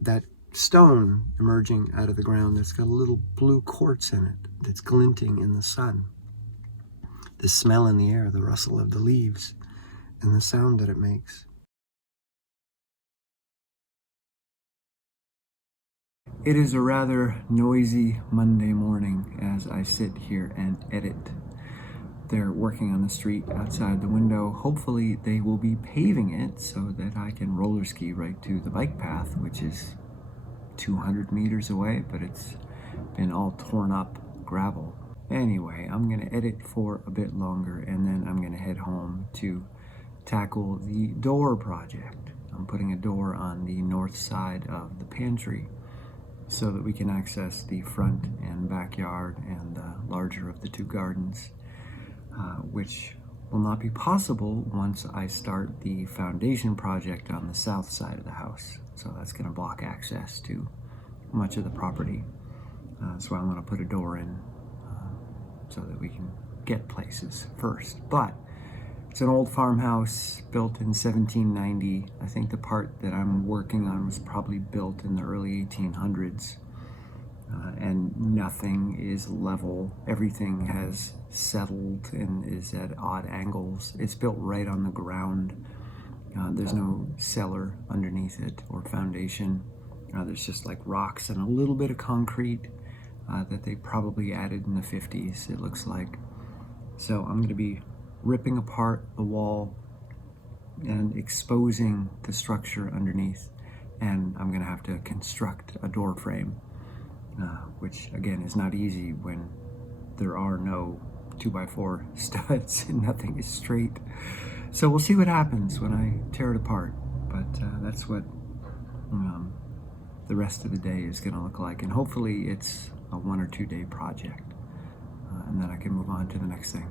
that stone emerging out of the ground that's got a little blue quartz in it that's glinting in the sun. The smell in the air, the rustle of the leaves, and the sound that it makes. It is a rather noisy Monday morning as I sit here and edit. They're working on the street outside the window. Hopefully they will be paving it so that I can roller ski right to the bike path, which is 200 meters away, but it's been all torn up gravel. Anyway, I'm gonna edit for a bit longer and then I'm gonna head home to tackle the door project. I'm putting a door on the north side of the pantry so that we can access the front and backyard and the larger of the two gardens, which will not be possible once I start the foundation project on the south side of the house. So that's going to block access to much of the property. So I'm going to put a door in so that we can get places first. But it's an old farmhouse built in 1790. I think the part that I'm working on was probably built in the early 1800s. And nothing is level. Everything has settled and is at odd angles. It's built right on the ground. There's no cellar underneath it or foundation. There's just like rocks and a little bit of concrete that they probably added in the 50s, it looks like. So I'm going to be ripping apart the wall and exposing the structure underneath, and I'm going to have to construct a door frame, which again is not easy when there are no 2x4 studs and nothing is straight. So we'll see what happens when I tear it apart, but that's what the rest of the day is going to look like, and hopefully it's a 1 or 2 day project, and then I can move on to the next thing.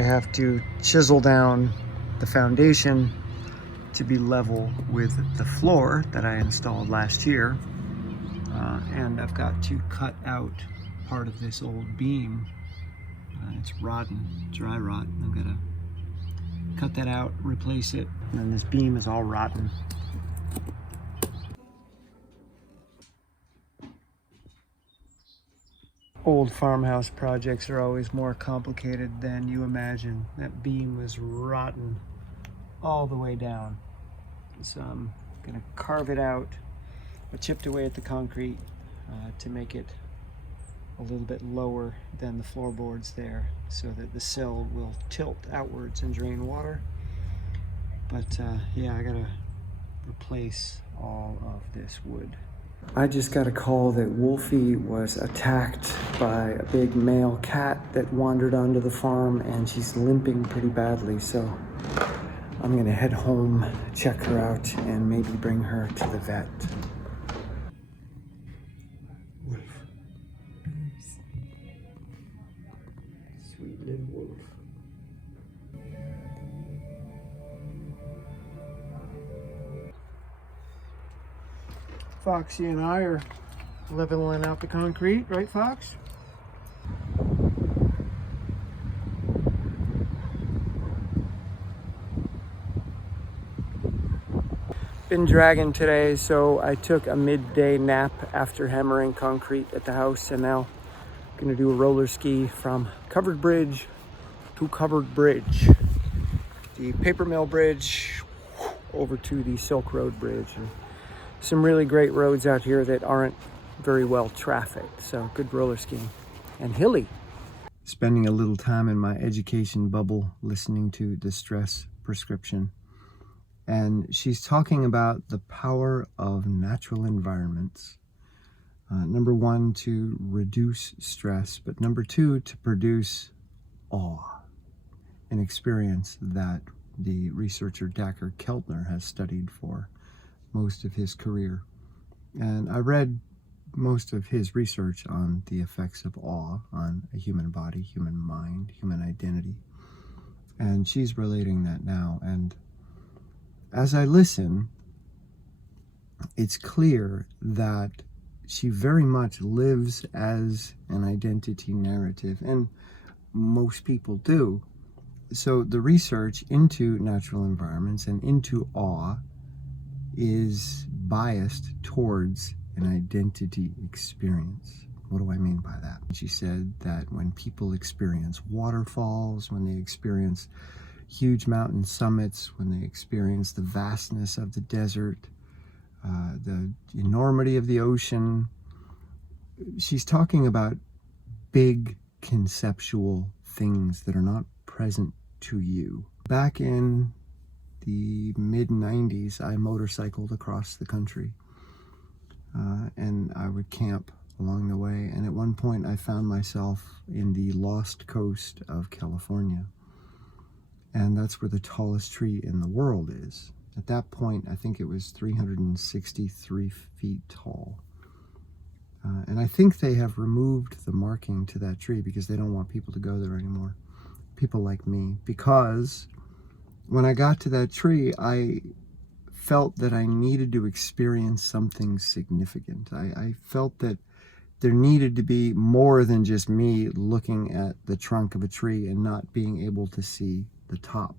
I have to chisel down the foundation to be level with the floor that I installed last year, and I've got to cut out part of this old beam. It's rotten, dry rot. I've got to cut that out, replace it, and then this beam is all rotten. Old farmhouse projects are always more complicated than you imagine. That beam was rotten all the way down. So I'm gonna carve it out. I chipped away at the concrete to make it a little bit lower than the floorboards there so that the sill will tilt outwards and drain water. But yeah, I gotta replace all of this wood. I just got a call that Wolfie was attacked by a big male cat that wandered onto the farm, and she's limping pretty badly, so I'm gonna head home, check her out, and maybe bring her to the vet. Wolf. Sweet little wolf. Foxy and I are leveling out the concrete, right, Fox? Been dragging today, so I took a midday nap after hammering concrete at the house, and now I'm gonna do a roller ski from Covered Bridge to Covered Bridge, the paper mill bridge over to the Silk Road Bridge, and some really great roads out here that aren't very well trafficked, so good roller skiing and hilly. Spending a little time in my education bubble listening to Distress Prescription, and she's talking about the power of natural environments. Number one, to reduce stress, but number two, to produce awe, an experience that the researcher Dacher Keltner has studied for most of his career. And I read most of his research on the effects of awe on a human body, human mind, human identity. And she's relating that now. And as I listen, it's clear that she very much lives as an identity narrative, and most people do. So the research into natural environments and into awe is biased towards an identity experience. What do I mean by that? She said that when people experience waterfalls, when they experience huge mountain summits, when they experience the vastness of the desert, the enormity of the ocean, she's talking about big conceptual things that are not present to you. Back in the mid-90s, I motorcycled across the country, and I would camp along the way, and at one point I found myself in the lost coast of California, and that's where the tallest tree in the world is. At that point, I think it was 363 feet tall. And I think they have removed the marking to that tree because they don't want people to go there anymore. People like me. Because when I got to that tree, I felt that I needed to experience something significant. I felt that there needed to be more than just me looking at the trunk of a tree and not being able to see the top,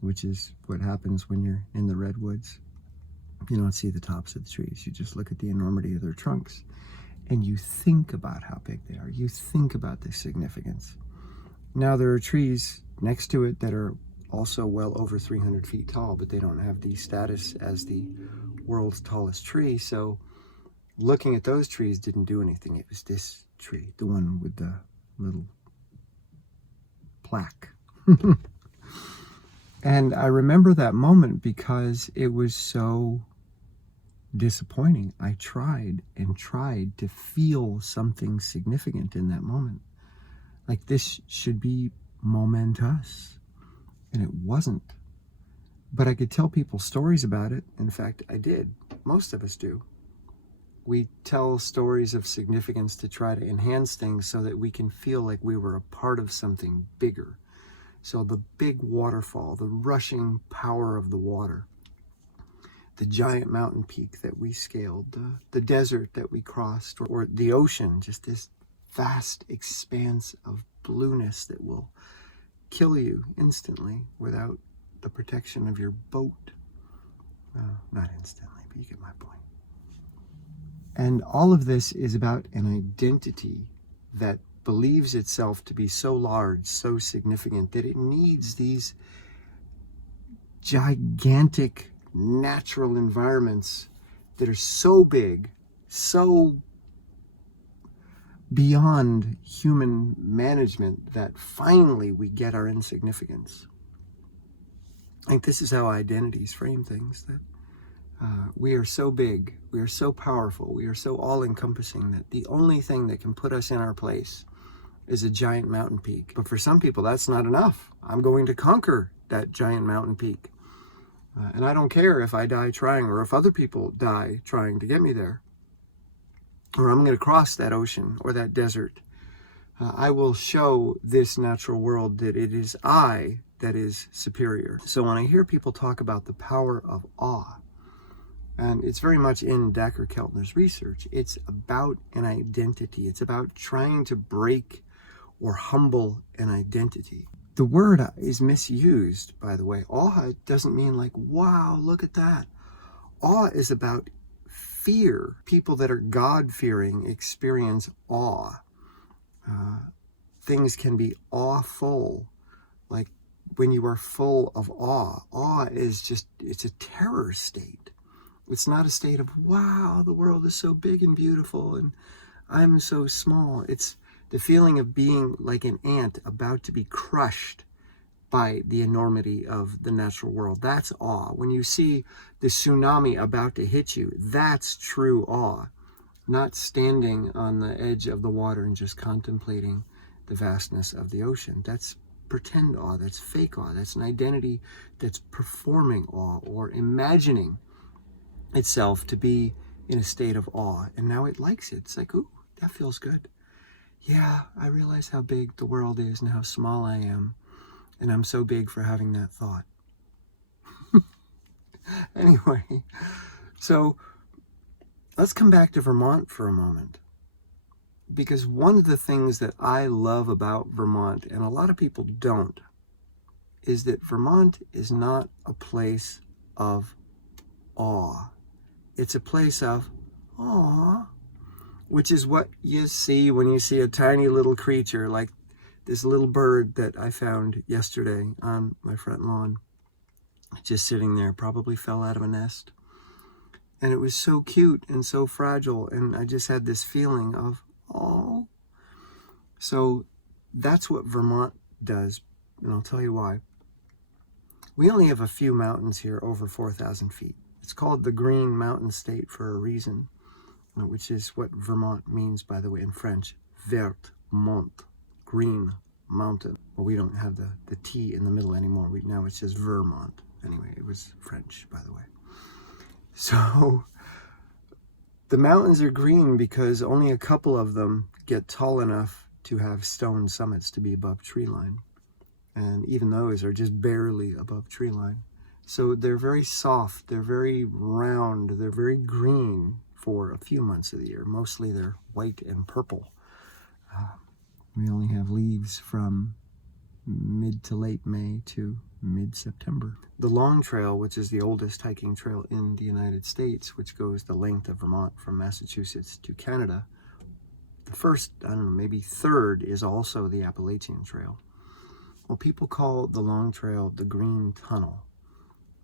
which is what happens when you're in the redwoods. You don't see the tops of the trees. You just look at the enormity of their trunks. And you think about how big they are. You think about the significance. Now, there are trees next to it that are also well over 300 feet tall, but they don't have the status as the world's tallest tree. So looking at those trees didn't do anything. It was this tree, the one with the little plaque. And I remember that moment because it was so disappointing. I tried and tried to feel something significant in that moment. Like this should be momentous. And it wasn't. But I could tell people stories about it. In fact, I did. Most of us do. We tell stories of significance to try to enhance things so that we can feel like we were a part of something bigger. So the big waterfall, the rushing power of the water, the giant mountain peak that we scaled, the desert that we crossed, or the ocean, just this vast expanse of blueness that will kill you instantly without the protection of your boat. Not instantly, but you get my point. And all of this is about an identity that believes itself to be so large, so significant, that it needs these gigantic natural environments that are so big, so beyond human management, that finally we get our insignificance. I think this is how identities frame things, that we are so big, we are so powerful, we are so all-encompassing that the only thing that can put us in our place is a giant mountain peak. But for some people, that's not enough. I'm going to conquer that giant mountain peak. And I don't care if I die trying, or if other people die trying to get me there. Or I'm going to cross that ocean or that desert. I will show this natural world that it is I that is superior. So when I hear people talk about the power of awe, and it's very much in Dacher Keltner's research, it's about an identity. It's about trying to break or humble an identity. The word is misused, by the way. Awe doesn't mean like, wow, look at that. Awe is about fear. People that are God-fearing experience awe. Things can be awful, like when you are full of awe. Awe is just, it's a terror state. It's not a state of, wow, the world is so big and beautiful and I'm so small. It's the feeling of being like an ant about to be crushed by the enormity of the natural world. That's awe. When you see the tsunami about to hit you, that's true awe. Not standing on the edge of the water and just contemplating the vastness of the ocean. That's pretend awe. That's fake awe. That's an identity that's performing awe or imagining itself to be in a state of awe. And now it likes it. It's like, ooh, that feels good. Yeah, I realize how big the world is and how small I am. And I'm so big for having that thought. Anyway, so Let's come back to Vermont for a moment. Because one of the things that I love about Vermont, and a lot of people don't, is that Vermont is not a place of awe. It's a place of awe, which is what you see when you see a tiny little creature like this little bird that I found yesterday on my front lawn, just sitting there, probably fell out of a nest. And it was so cute and so fragile, and I just had this feeling of, oh. So that's what Vermont does, and I'll tell you why. We only have a few mountains here over 4,000 feet. It's called the Green Mountain State for a reason, which is what Vermont means, by the way, in French. Vert mont, green mountain. Well, we don't have the T in the middle anymore. Now it's just Vermont. Anyway, it was French, by the way. So the mountains are green because only a couple of them get tall enough to have stone summits to be above tree line. And even those are just barely above tree line. So they're very soft, they're very round, they're very green for a few months of the year. Mostly they're white and purple. We only have leaves from mid to late May to mid-September. The Long Trail, which is the oldest hiking trail in the United States, which goes the length of Vermont from Massachusetts to Canada, the first, I don't know, maybe third is also the Appalachian Trail. Well, people call the Long Trail the Green Tunnel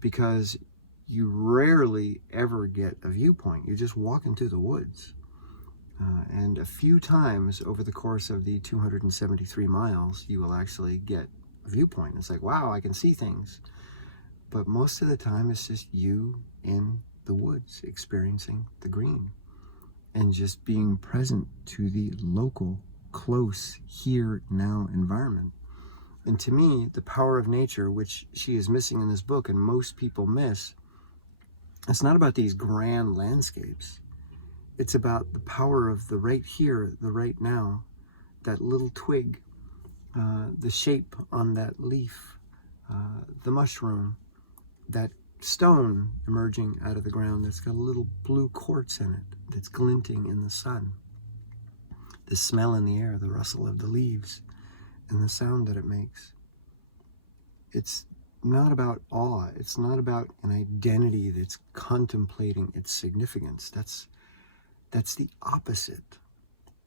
because you rarely ever get a viewpoint. You just walk into the woods. And a few times over the course of the 273 miles, you will actually get a viewpoint. It's like, wow, I can see things. But most of the time, it's just you in the woods experiencing the green and just being present to the local, close, here, now environment. And to me, the power of nature, which she is missing in this book and most people miss, it's not about these grand landscapes. It's about the power of the right here, the right now, that little twig, the shape on that leaf, the mushroom, that stone emerging out of the ground that's got a little blue quartz in it that's glinting in the sun, the smell in the air, the rustle of the leaves, and the sound that it makes. It's not about awe. It's not about an identity that's contemplating its significance. That's the opposite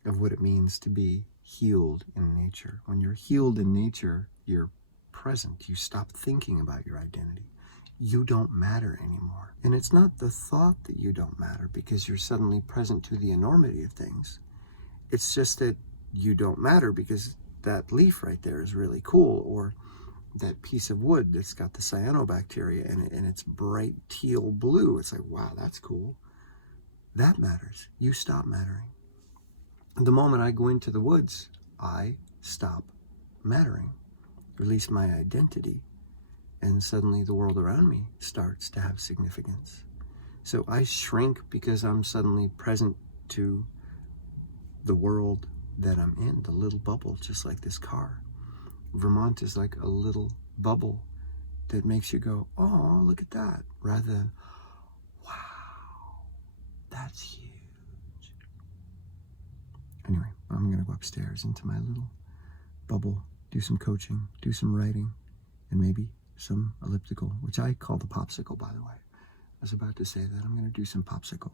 of what it means to be healed in nature. When you're healed in nature, you're present. You stop thinking about your identity. You don't matter anymore. And it's not the thought that you don't matter because you're suddenly present to the enormity of things. It's just that you don't matter because that leaf right there is really cool, or that piece of wood that's got the cyanobacteria in it and it's bright teal blue. It's like, wow, that's cool. That matters. You stop mattering. The moment I go into the woods, I stop mattering, release my identity, and suddenly the world around me starts to have significance. So I shrink because I'm suddenly present to the world that I'm in, the little bubble, just like this car. Vermont is like a little bubble that makes you go, oh, look at that, rather than, wow, that's huge. Anyway, I'm going to go upstairs into my little bubble, do some coaching, do some writing, and maybe some elliptical, which I call the popsicle, by the way. I was about to say that. I'm going to do some popsicle.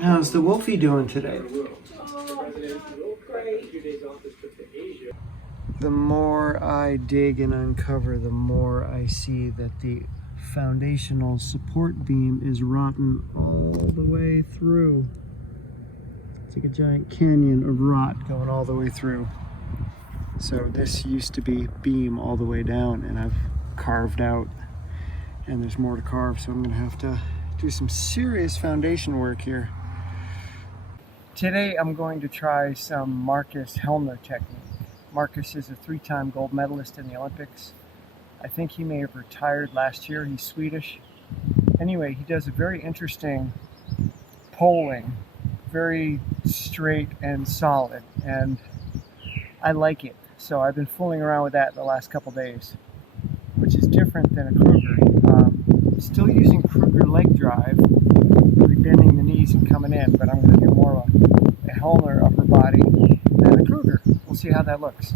How's the Wolfie doing today? The more I dig and uncover, the more I see that the foundational support beam is rotten all the way through. It's like a giant canyon of rot going all the way through. So this used to be beam all the way down, and I've carved out, and there's more to carve, so I'm gonna have to do some serious foundation work here. Today I'm going to try some Marcus Hellner technique. Marcus is a 3-time gold medalist in the Olympics. I think he may have retired last year. He's Swedish. Anyway, he does a very interesting poling, very straight and solid, and I like it. So I've been fooling around with that the last couple days, which is different than a Kruger. Still using Kruger leg drive, really bending the knees and coming in, but I'm going to do more of a Hellner upper body than a Kruger. We'll see how that looks.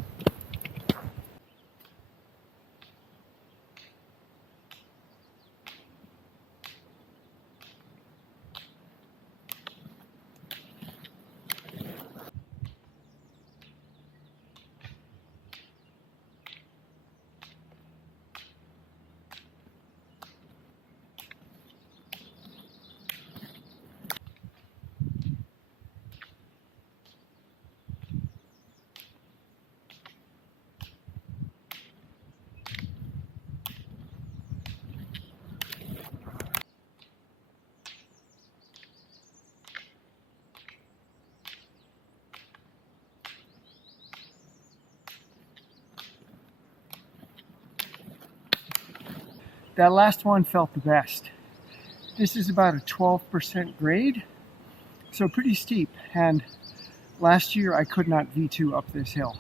That last one felt the best. This is about a 12% grade, so pretty steep. And last year I could not V2 up this hill.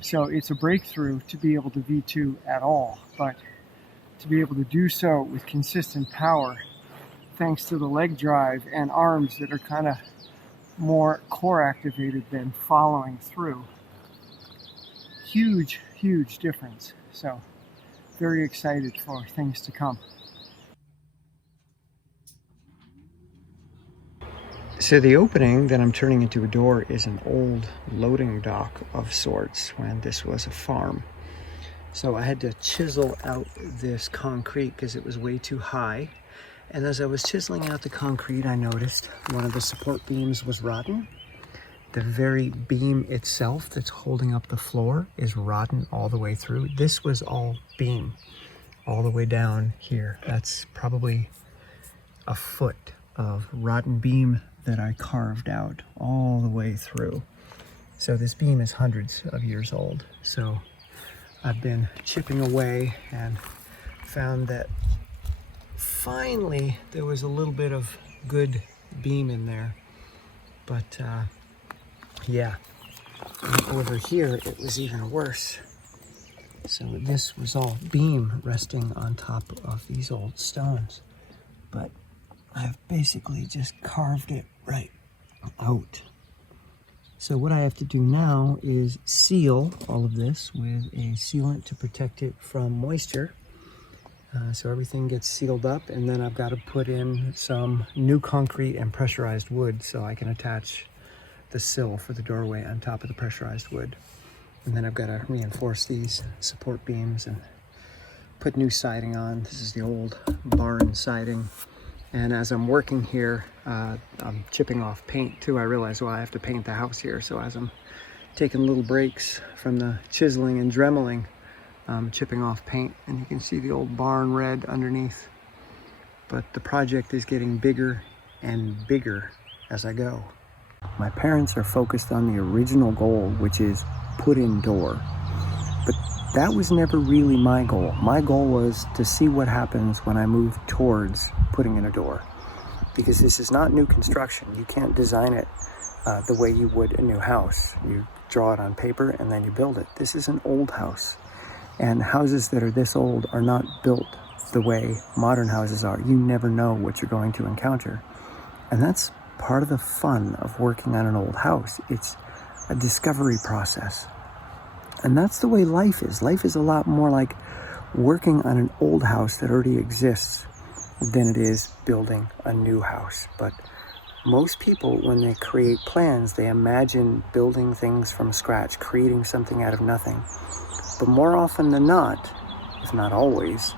So it's a breakthrough to be able to V2 at all, but to be able to do so with consistent power, thanks to the leg drive and arms that are kind of more core activated than following through. Huge, huge difference. So very excited for things to come. So the opening that I'm turning into a door is an old loading dock of sorts when this was a farm. So I had to chisel out this concrete because it was way too high. And as I was chiseling out the concrete, I noticed one of the support beams was rotten. The very beam itself that's holding up the floor is rotten all the way through. This was all beam all the way down here. That's probably a foot of rotten beam that I carved out all the way through. So this beam is hundreds of years old. So I've been chipping away and found that finally there was a little bit of good beam in there. But yeah, and over here it was even worse. So this was all beam resting on top of these old stones. But I've basically just carved it right out. So what I have to do now is seal all of this with a sealant to protect it from moisture. So everything gets sealed up, and then I've got to put in some new concrete and pressurized wood so I can attach the sill for the doorway on top of the pressurized wood. And then I've got to reinforce these support beams and put new siding on. This is the old barn siding. And as I'm working here, I'm chipping off paint too. I realize, well, I have to paint the house here. So as I'm taking little breaks from the chiseling and dremeling, I'm chipping off paint, and you can see the old barn red underneath. But the project is getting bigger and bigger as I go. My parents are focused on the original goal, which is put in door. But that was never really my goal. My goal was to see what happens when I move towards putting in a door. Because this is not new construction. You can't design it the way you would a new house. You draw it on paper and then you build it. This is an old house. And houses that are this old are not built the way modern houses are. You never know what you're going to encounter. And that's part of the fun of working on an old house. It's a discovery process. And that's the way life is. Life is a lot more like working on an old house that already exists than it is building a new house. But Most people, when they create plans, they imagine building things from scratch, creating something out of nothing. But more often than not, if not always,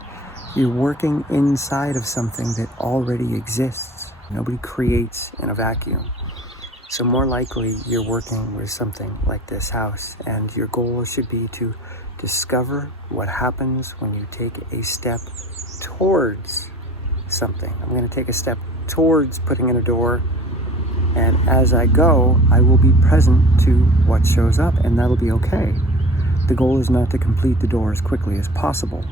you're working inside of something that already exists. Nobody creates in a vacuum. So more likely you're working with something like this house, and your goal should be to discover what happens when you take a step towards something. I'm going to take a step towards putting in a door, and as I go, I will be present to what shows up, and that'll be okay. The goal is not to complete the door as quickly as possible.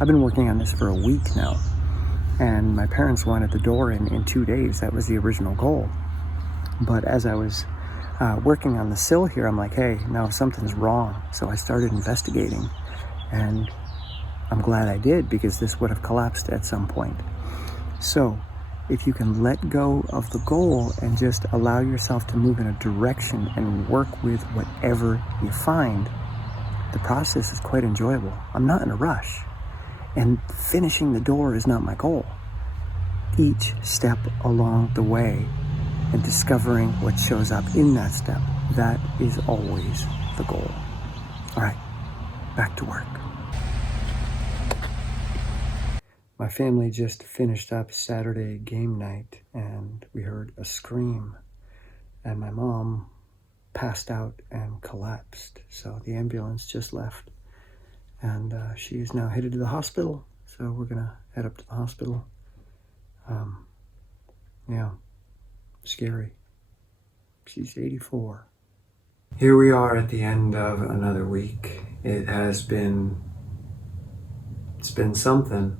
I've been working on this for a week now, and my parents wanted the door in 2 days. That was the original goal. But as I was working on the sill here, I'm like, hey, no, something's wrong. So I started investigating, and I'm glad I did, because this would have collapsed at some point. So if you can let go of the goal and just allow yourself to move in a direction and work with whatever you find, the process is quite enjoyable. I'm not in a rush, and finishing the door is not my goal. Each step along the way and discovering what shows up in that step, that is always the goal. All right, back to work. My family just finished up Saturday game night, and we heard a scream, and my mom passed out and collapsed. So the ambulance just left, and she is now headed to the hospital. So we're gonna head up to the hospital. Yeah, scary. She's 84. Here we are at the end of another week. It's been something.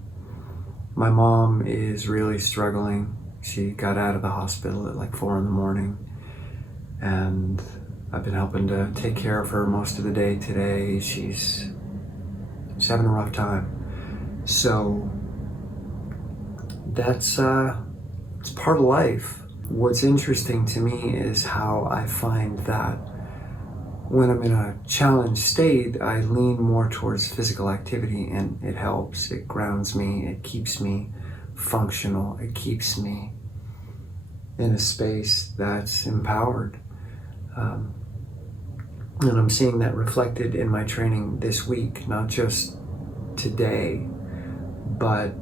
My mom is really struggling. She got out of the hospital at like 4 a.m, and I've been helping to take care of her most of the day today. She's having a rough time. So that's it's part of life. What's interesting to me is how I find that when I'm in a challenged state, I lean more towards physical activity, and it helps. It grounds me. It keeps me functional. It keeps me in a space that's empowered. And I'm seeing that reflected in my training this week, not just today, but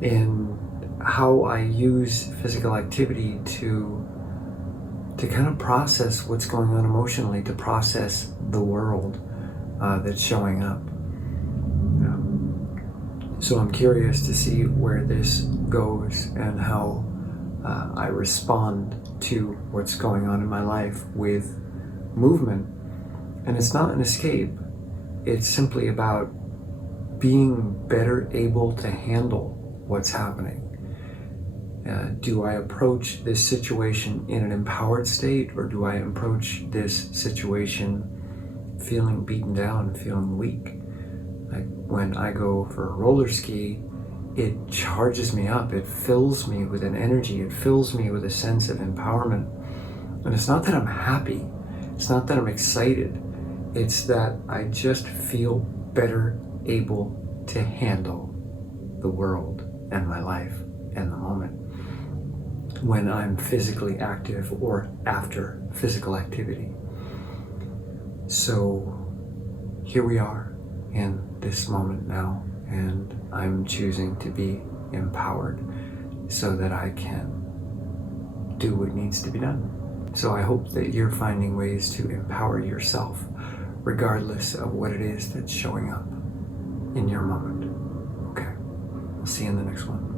in how I use physical activity to kind of process what's going on emotionally, to process the world that's showing up. So I'm curious to see where this goes and how I respond to what's going on in my life with movement. And it's not an escape. It's simply about being better able to handle what's happening. Do I approach this situation in an empowered state, or do I approach this situation feeling beaten down, feeling weak? Like when I go for a roller ski, it charges me up, it fills me with an energy, it fills me with a sense of empowerment. And it's not that I'm happy, it's not that I'm excited, it's that I just feel better able to handle the world and my life and the moment when I'm physically active or after physical activity. So here we are in this moment now, and I'm choosing to be empowered so that I can do what needs to be done. So I hope that you're finding ways to empower yourself regardless of what it is that's showing up in your moment. Okay, I'll see you in the next one.